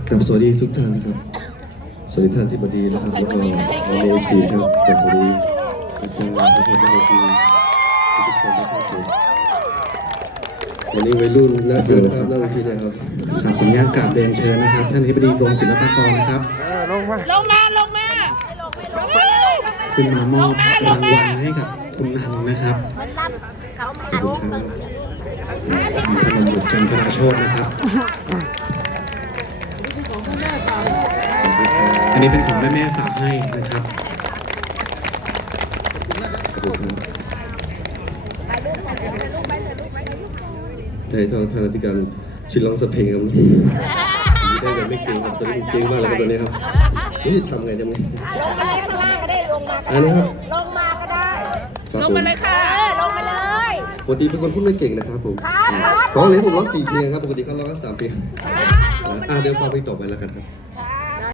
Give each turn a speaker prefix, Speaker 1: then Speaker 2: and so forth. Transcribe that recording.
Speaker 1: กับสวัสดีทุกท่านนะครับสวัสดีท่านที่บดีนะครับแล้วก็น้องเอฟซีครับแต่สวัสดีอาจารย์ทุกท่านที่ทุกคนนะครับผมวันนี้วัยรุ่นนะเยอะนะครับแล้ววันที่เนี่ยครับ
Speaker 2: ขออนุญาตกราบเรียนเชิญนะครับท่านอธิบดีกรมศิลปากรนะครับขึ้นมามอบรางวัลให้กับคุณนันนะครับขอบคุณครับพนมบุตรจันทราโชตนะครับอันนี้เป็นของแม่ฝากให้นะครับ
Speaker 1: ไทยทองธนธิการชิลลองสเพลงครับได้แบบไม่เก่งครับตอนนี้เก่งมากเลยครับตอนนี้ครับเฮ้ยทำไงจะไม่
Speaker 3: ลงมาข้างล่างก็ได้ลงมา
Speaker 1: อันนี้ครับ
Speaker 3: ลงมาก็ได้
Speaker 1: ลงมาเลยค่ะ
Speaker 3: ลงมาเลย
Speaker 1: ปกติเป็นคนพูดไม่เก่งนะครับผมขอเลยผมร้อง4 เพลงครับปกติเขาร้องแค่3 เพลงเดี๋ยวฟังเพลงต่อไปแล้วกันครับ